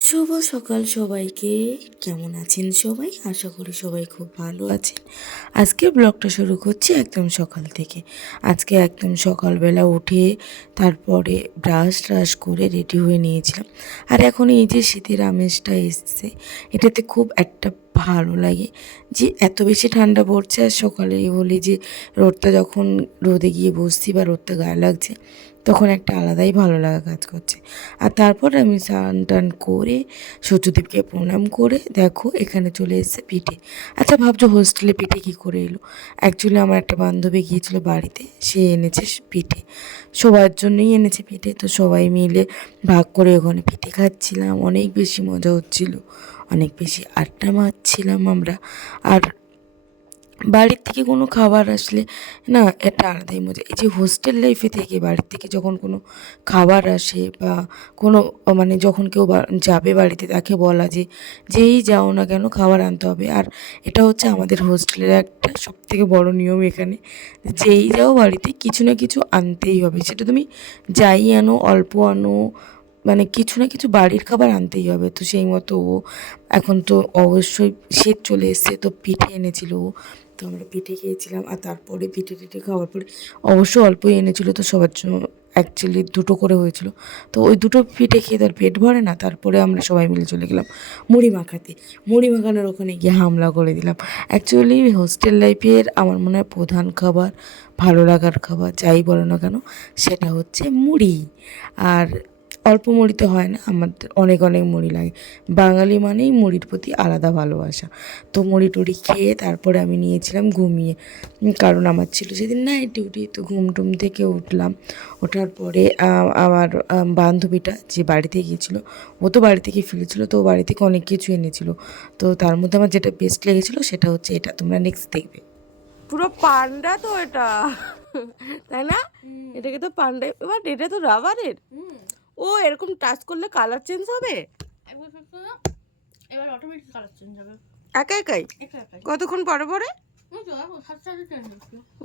শুভ সকাল সবাইকে। কেমন আছেন সবাই? আশা করি সবাই খুব ভালো আছেন। আজকের ব্লগটা শুরু করছি একদম সকাল থেকে। আজকে একদম সকালবেলা উঠে তারপরে ব্রাশ করে রেডি হয়ে নিয়েছিলাম। আর এখন এই যে শীতের আমেজটা এসছে, এটাতে খুব একটা ভালো লাগে যে এত বেশি ঠান্ডা পড়ছে, আর সকালেই বলি যে রোদটা যখন রোদে গিয়ে বসছি বা রোদটা গায়ে লাগছে, তখন একটা আলাদাই ভালো লাগা কাজ করছে। আর তারপর আমি স্নান টান করে সূর্যদেবকে প্রণাম করে দেখো এখানে চলে এসেছে পিঠে। আচ্ছা ভাবছো হোস্টেলে পিঠে কী করে এলো? অ্যাকচুয়ালি আমার একটা বান্ধবী গিয়েছিল বাড়িতে, সে এনেছে পিঠে, সবার জন্যই এনেছে পিঠে। তো সবাই মিলে ভাগ করে ওখানে পিঠে খাচ্ছিলাম, অনেক বেশি মজা হচ্ছিল, অনেক বেশি আড্ডা মারছিলাম আমরা। আর বাড়ির থেকে কোনো খাবার আসলে না, একটা আলাদাই মজা। এই যে হোস্টেল লাইফে থেকে বাড়ির থেকে যখন কোনো খাবার আসে বা কোনো মানে যখন কেউ যাবে বাড়িতে, তাকে বলা যে যেই যাও না কেন খাবার আনতে হবে। আর এটা হচ্ছে আমাদের হোস্টেলের একটা সবথেকে বড় নিয়ম এখানে, যেই যাও বাড়িতে কিছু না কিছু আনতেই হবে। সেটা তুমি যাই আনো, অল্প আনো, মানে কিছু না কিছু বাড়ির খাবার আনতেই হবে। তো সেই মতো ও এখন তো অবশ্যই শীত চলে এসছে, তো পিঠে এনেছিল ও, তো আমরা পিঠে খেয়েছিলাম। আর তারপরে পিঠে টিঠে খাওয়ার পরে অবশ্য অল্পই এনেছিল, তো সবার জন্য অ্যাকচুয়ালি দুটো করে হয়েছিল। তো ওই দুটো পিঠে খেয়ে তার পেট ভরে না, তারপরে আমরা সবাই মিলে চলে গেলাম মুড়ি মাখাতে। মুড়ি মাখানোর ওখানে গিয়ে হামলা করে দিলাম। অ্যাকচুয়ালি হোস্টেল লাইফের আমার মনে হয় প্রধান খাবার, ভালো লাগার খাবার যাই বলো না কেন, সেটা হচ্ছে মুড়ি। আর অল্প মুড়িতে হয় না, আমাদের অনেক অনেক মুড়ি লাগে। বাঙালি মানেই মুড়ির প্রতি আলাদা ভালোবাসা। তো মুড়ি টুড়ি খেয়ে তারপরে আমি নিয়েছিলাম ঘুমিয়ে, কারণ আমার ছিল সেদিন নাইট ডিউটি। তো ঘুম টুম থেকে উঠলাম, ওঠার পরে আমার বান্ধবীটা যে বাড়িতে গিয়েছিলো, ও তো বাড়ি থেকে ফিরেছিলো, তো বাড়ি থেকে অনেক কিছু এনেছিল। তো তার মধ্যে আমার যেটা বেস্ট লেগেছিলো সেটা হচ্ছে এটা, তোমরা নেক্সট দেখবে। পুরো পান্ডা তো এটা, তাই না? এটাকে তো পান্ডা, বাট এটা তো রাবারের। ও এরকম টাচ করলে কালার চেঞ্জ হবে? এবার অটোমেটিক কালার চেঞ্জ হবে একা একাই? কতক্ষণ পরে পরে?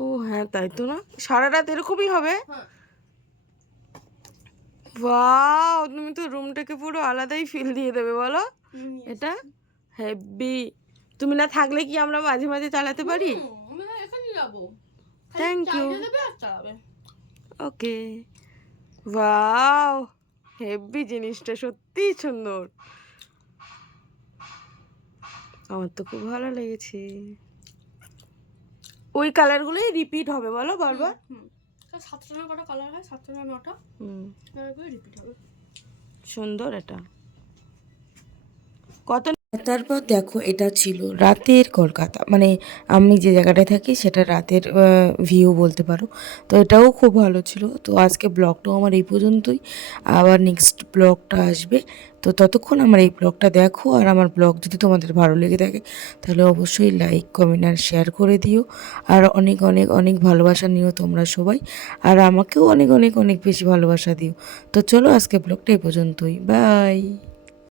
ও হ্যাঁ, তাই তো না, সারা রাত এরকমই হবে? ওয়াও, তুমি তো রুমটাকে পুরো আলাদাই ফিল দিয়ে দেবে বলো। এটা হেভি। তুমি না থাকলে কি আমরা মাঝে মাঝে চালাতে পারি? Thank you. Okay. Wow, heavy জিনিসটা সত্যিই সুন্দর, আমার তো খুব ভালো লেগেছে। ওই কালারগুলোই রিপিট হবে বলো বারবার? 7টা কটা কালার হয়, 7টা 9টা রিপিট হবে। সুন্দর এটা। কত। তারপর দেখো এটা ছিল রাতের কলকাতা, মানে আমি যে জায়গাটায় থাকি সেটা রাতের ভিউ বলতে পারো। তো এটাও খুব ভালো ছিল। তো আজকে ব্লগটাও আমার এই পর্যন্তই, আবার নেক্সট ব্লগটা আসবে। তো ততক্ষণ আমার এই ব্লগটা দেখো, আর আমার ব্লগ যদি তোমাদের ভালো লেগে থাকে তাহলে অবশ্যই লাইক কমেন্ট আর শেয়ার করে দিও। আর অনেক অনেক অনেক ভালোবাসা নিও তোমরা সবাই, আর আমাকেও অনেক অনেক অনেক বেশি ভালোবাসা দিও। তো চলো আজকে ব্লগটা এই পর্যন্তই, বাই।